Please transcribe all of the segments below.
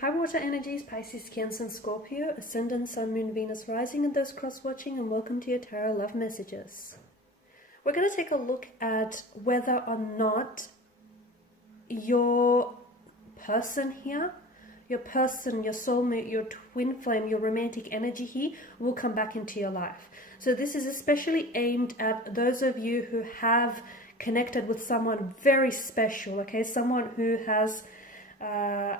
High water energies, Pisces, Cancer, and Scorpio, Ascendant, Sun, Moon, Venus, Rising, and those cross-watching, and welcome to your Tarot Love Messages. We're going to take a look at whether or not your person here, your person, your soulmate, your twin flame, your romantic energy here will come back into your life. So this is especially aimed at those of you who have connected with someone very special, okay? Someone who has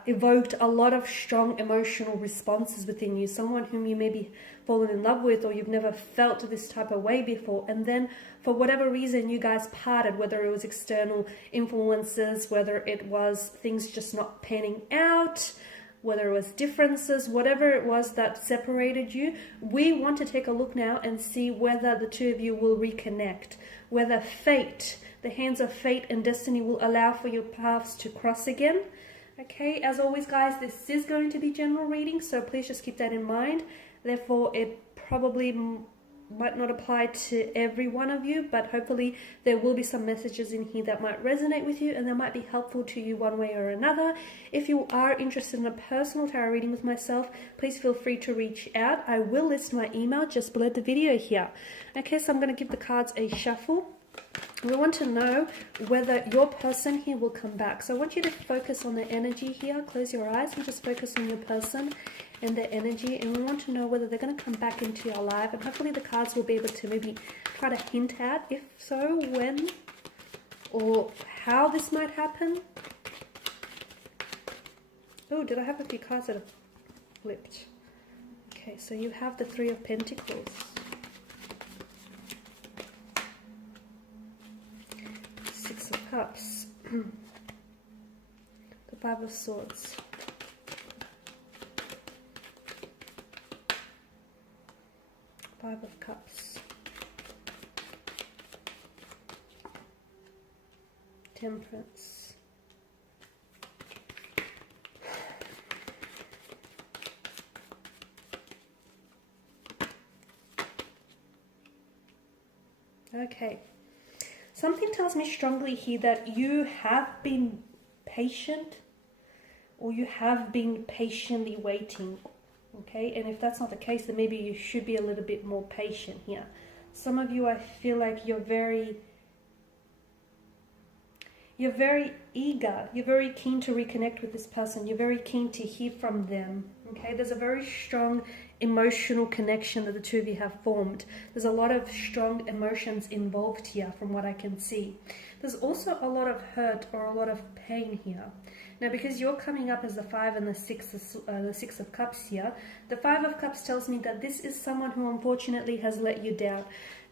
evoked a lot of strong emotional responses within you, someone whom you maybe fallen in love with or you've never felt this type of way before, and then for whatever reason you guys parted, whether it was external influences, whether it was things just not panning out, whether it was differences, whatever it was that separated you. We want to take a look now and see whether the two of you will reconnect, whether fate, the hands of fate and destiny will allow for your paths to cross again. Okay, as always guys, this is going to be general reading, so please just keep that in mind. Therefore, it probably might not apply to every one of you, but hopefully there will be some messages in here that might resonate with you and that might be helpful to you one way or another. If you are interested in a personal tarot reading with myself, please feel free to reach out. I will list my email just below the video here. Okay, so I'm going to give the cards a shuffle. We want to know whether your person here will come back. So I want you to focus on the energy here. Close your eyes and just focus on your person and their energy. And we want to know whether they're going to come back into your life. And hopefully the cards will be able to maybe try to hint at, if so, when or how this might happen. Oh, did I have a few cards that have flipped? Okay, so you have the Three of Pentacles. Cups, the Five of Swords, Five of Cups, Temperance, okay. Something tells me strongly here that you have been patient, or you have been patiently waiting, okay? And if that's not the case, then maybe you should be a little bit more patient here. Some of you, I feel like you're very eager, you're very keen to reconnect with this person, you're very keen to hear from them, okay? There's a very strong emotional connection that the two of you have formed. There's a lot of strong emotions involved here from what I can see. There's also a lot of hurt or a lot of pain here. Now, because you're coming up as the Five and the Six of Cups here, the Five of Cups tells me that this is someone who unfortunately has let you down.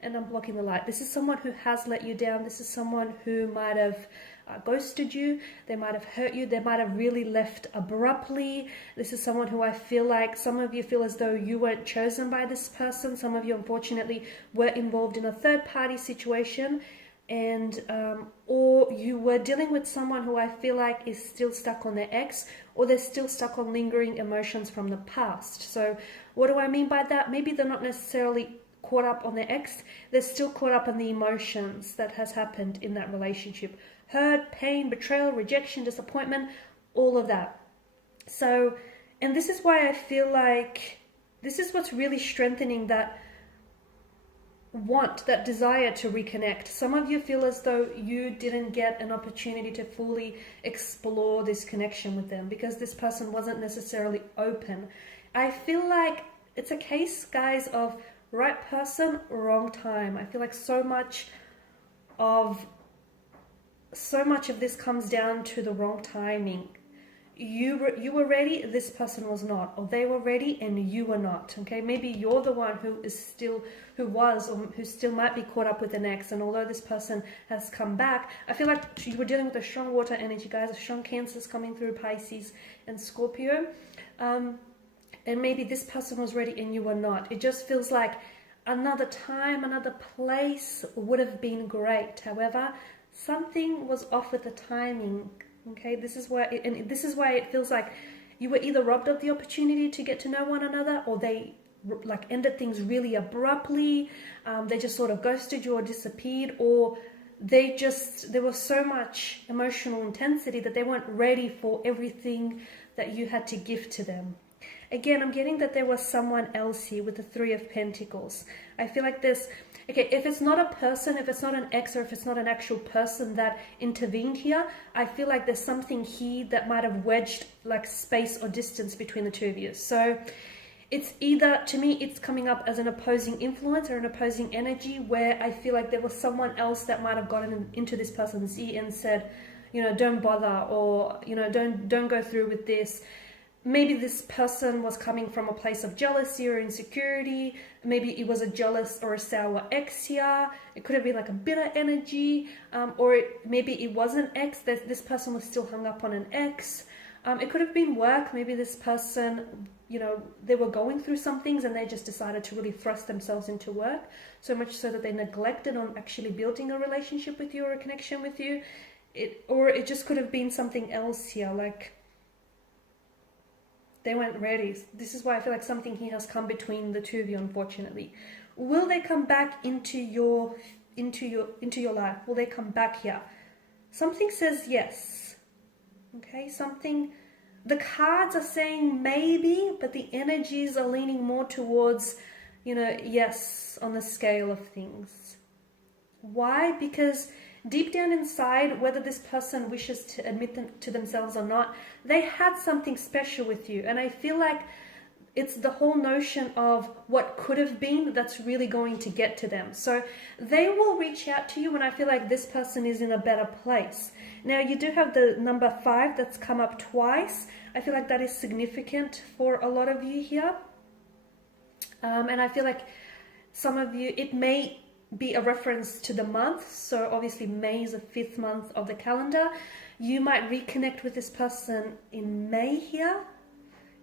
And I'm blocking the light. This is someone who has let you down. This is someone who might have ghosted you, they might have hurt you, they might have really left abruptly. This is someone who I feel like some of you feel as though you weren't chosen by this person. Some of you unfortunately were involved in a third-party situation, and or you were dealing with someone who I feel like is still stuck on their ex, or they're still stuck on lingering emotions from the past. So what do I mean by that? Maybe they're not necessarily caught up on their ex, they're still caught up on the emotions that has happened in that relationship. Hurt, pain, betrayal, rejection, disappointment, all of that. So, and this is why I feel like this is what's really strengthening that want, that desire to reconnect. Some of you feel as though you didn't get an opportunity to fully explore this connection with them because this person wasn't necessarily open. I feel like it's a case, guys, of right person, wrong time. I feel like so much of this comes down to the wrong timing. You were ready, this person was not, or they were ready and you were not. Okay, maybe you're the one who still might be caught up with an ex, and although this person has come back, I feel like you were dealing with a strong water energy, guys, a strong Cancers coming through, Pisces and Scorpio, and maybe this person was ready and you were not. It just feels like another time, another place would have been great. However, something was off with the timing. Okay, this is why it feels like you were either robbed of the opportunity to get to know one another, or they like ended things really abruptly. They just sort of ghosted you or disappeared, or there was so much emotional intensity that they weren't ready for everything that you had to give to them. Again, I'm getting that there was someone else here with the Three of Pentacles. I feel like there's, okay, if it's not a person, if it's not an ex, or if it's not an actual person that intervened here, I feel like there's something here that might have wedged like space or distance between the two of you. So it's either, to me, it's coming up as an opposing influence or an opposing energy, where I feel like there was someone else that might have gotten into this person's ear and said, you know, don't bother, or, you know, don't go through with this. Maybe this person was coming from a place of jealousy or insecurity. Maybe it was a jealous or a sour ex here. It could have been like a bitter energy, or maybe it was an ex, that this person was still hung up on an ex. It could have been work. Maybe this person, you know, they were going through some things and they just decided to really thrust themselves into work, so much so that they neglected on actually building a relationship with you or a connection with you. Or it just could have been something else here, like they weren't ready. This is why I feel like something here has come between the two of you, unfortunately. Will they come back into your life? Will they come back here? Something says yes. Okay, something, the cards are saying maybe, but the energies are leaning more towards, you know, yes, on the scale of things. Why? Because deep down inside, whether this person wishes to admit them to themselves or not, they had something special with you. And I feel like it's the whole notion of what could have been that's really going to get to them. So they will reach out to you when I feel like this person is in a better place. Now, you do have the number 5 that's come up twice. I feel like that is significant for a lot of you here. And I feel like some of you, it may be a reference to the month. So obviously May is the 5th month of the calendar. You might reconnect with this person in May here,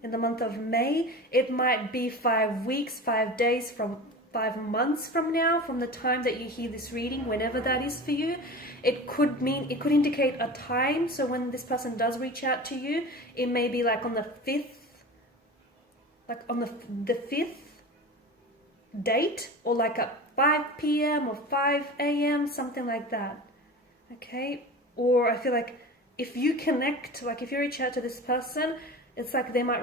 in the month of May. It might be 5 weeks, 5 days, from 5 months from now, from the time that you hear this reading, whenever that is for you. It could indicate a time. So when this person does reach out to you, it may be like on the 5th, like on the 5th date, or like at 5 p.m. or 5 a.m., something like that. Okay? Or I feel like if you connect, like if you reach out to this person, it's like they might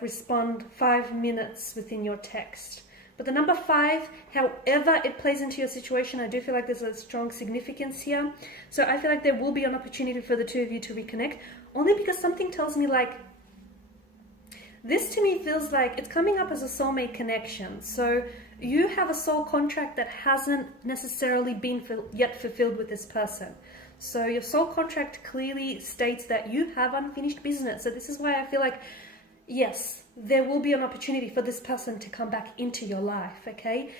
respond 5 minutes within your text. But the number 5, however it plays into your situation, I do feel like there's a strong significance here. So I feel like there will be an opportunity for the two of you to reconnect, only because something tells me like, this to me feels like it's coming up as a soulmate connection. So you have a soul contract that hasn't necessarily been yet fulfilled with this person. So your soul contract clearly states that you have unfinished business. So this is why I feel like, yes, there will be an opportunity for this person to come back into your life, okay?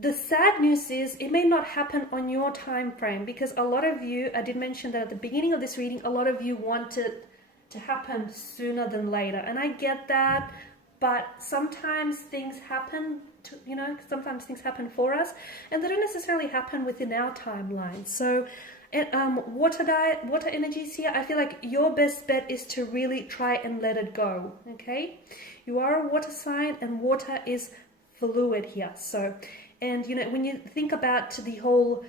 The sad news is it may not happen on your time frame, because a lot of you, I did mention that at the beginning of this reading, a lot of you want it to happen sooner than later. And I get that, but sometimes things happen, sometimes things happen for us, and they don't necessarily happen within our timeline. So water energies here, I feel like your best bet is to really try and let it go, okay? You are a water sign, and water is fluid here. So, and when you think about the whole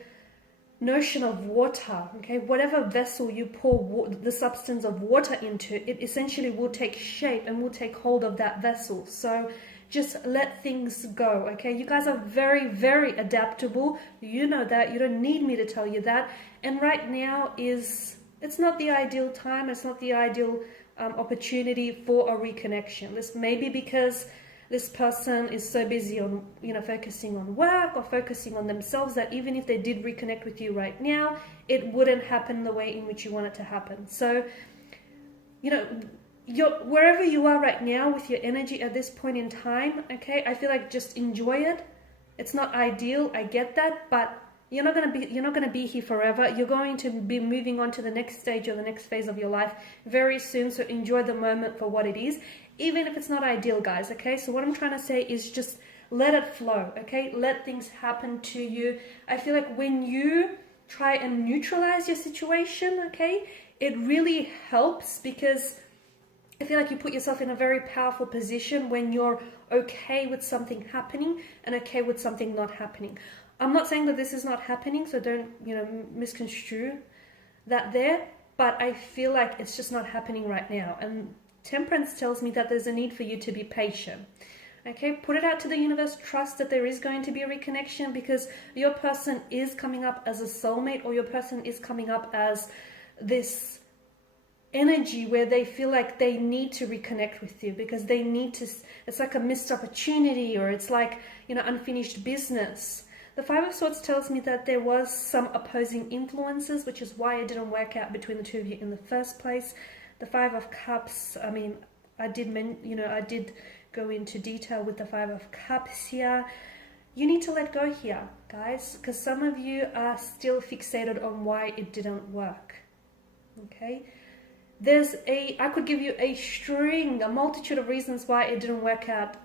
notion of water, okay, whatever vessel you pour the substance of water into, it essentially will take shape and will take hold of that vessel. So just let things go, okay? You guys are very, very adaptable. You know that. You don't need me to tell you that. And right now it's not the ideal time. It's not the ideal opportunity for a reconnection. This may be because this person is so busy on, focusing on work or focusing on themselves, that even if they did reconnect with you right now, it wouldn't happen the way in which you want it to happen. So, wherever you are right now with your energy at this point in time, okay, I feel like just enjoy it. It's not ideal, I get that, but you're not gonna be here forever. You're going to be moving on to the next stage or the next phase of your life very soon. So enjoy the moment for what it is, even if it's not ideal, guys. Okay, so what I'm trying to say is just let it flow. Okay, let things happen to you. I feel like when you try and neutralize your situation, okay, it really helps, because I feel like you put yourself in a very powerful position when you're okay with something happening and okay with something not happening. I'm not saying that this is not happening, so don't, misconstrue that there, but I feel like it's just not happening right now. And Temperance tells me that there's a need for you to be patient. Okay, put it out to the universe. Trust that there is going to be a reconnection, because your person is coming up as a soulmate, or your person is coming up as this energy where they feel like they need to reconnect with you, because they need to, it's like a missed opportunity, or it's like, you know, unfinished business. The Five of Swords tells me that there was some opposing influences, which is why it didn't work out between the two of you in the first place. The Five of Cups, I mean, I did go into detail with the Five of Cups here. You need to let go here, guys, because some of you are still fixated on why it didn't work. Okay, I could give you a multitude of reasons why it didn't work out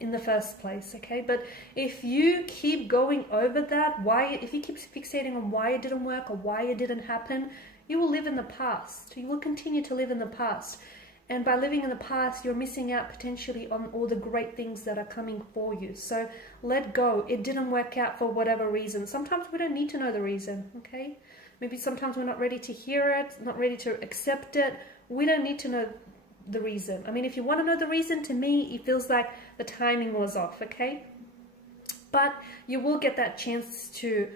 in the first place. Okay, but if you keep going over that, if you keep fixating on why it didn't work or why it didn't happen, you will live in the past. You will continue to live in the past. And by living in the past, you're missing out potentially on all the great things that are coming for you. So let go. It didn't work out for whatever reason. Sometimes we don't need to know the reason, okay? Maybe sometimes we're not ready to hear it, not ready to accept it. We don't need to know the reason. I mean, if you want to know the reason, to me, it feels like the timing was off, okay? But you will get that chance to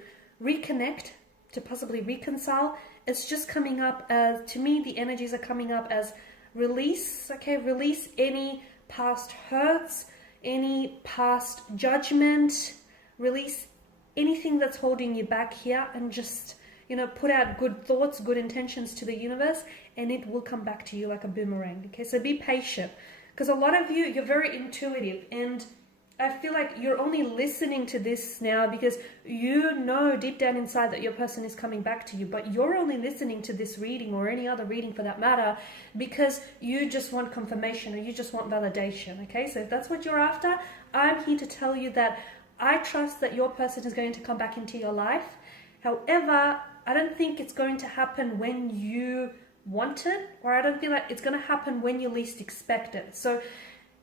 reconnect, to possibly reconcile. It's just coming up as, to me, the energies are coming up as release, okay? Release any past hurts, any past judgment, release anything that's holding you back here, and just, you know, put out good thoughts, good intentions to the universe, and it will come back to you like a boomerang, okay? So be patient, because a lot of you, you're very intuitive, and I feel like you're only listening to this now because you know deep down inside that your person is coming back to you, but you're only listening to this reading, or any other reading for that matter, because you just want confirmation, or you just want validation, okay? So if that's what you're after, I'm here to tell you that I trust that your person is going to come back into your life. However, I don't think it's going to happen when you want it, or I don't feel like it's going to happen when you least expect it. So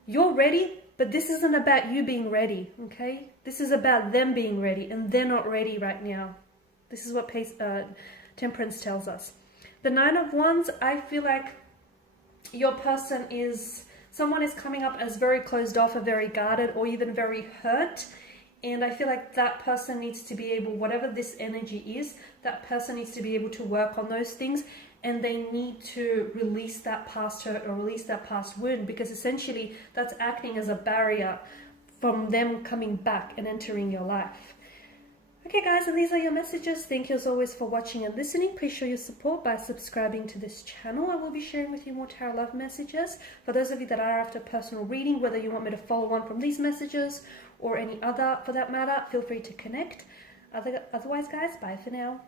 you're ready, but this isn't about you being ready, okay? This is about them being ready, and they're not ready right now. This is what Temperance tells us. The Nine of Wands, I feel like your person someone is coming up as very closed off, or very guarded, or even very hurt. And I feel like that person needs to be able, whatever this energy is, that person needs to be able to work on those things, and they need to release that past hurt or release that past wound, because essentially that's acting as a barrier from them coming back and entering your life. Okay guys, and these are your messages. Thank you as always for watching and listening. Please show your support by subscribing to this channel. I will be sharing with you more tarot love messages. For those of you that are after personal reading, whether you want me to follow on from these messages or any other for that matter, feel free to connect. Otherwise guys, bye for now.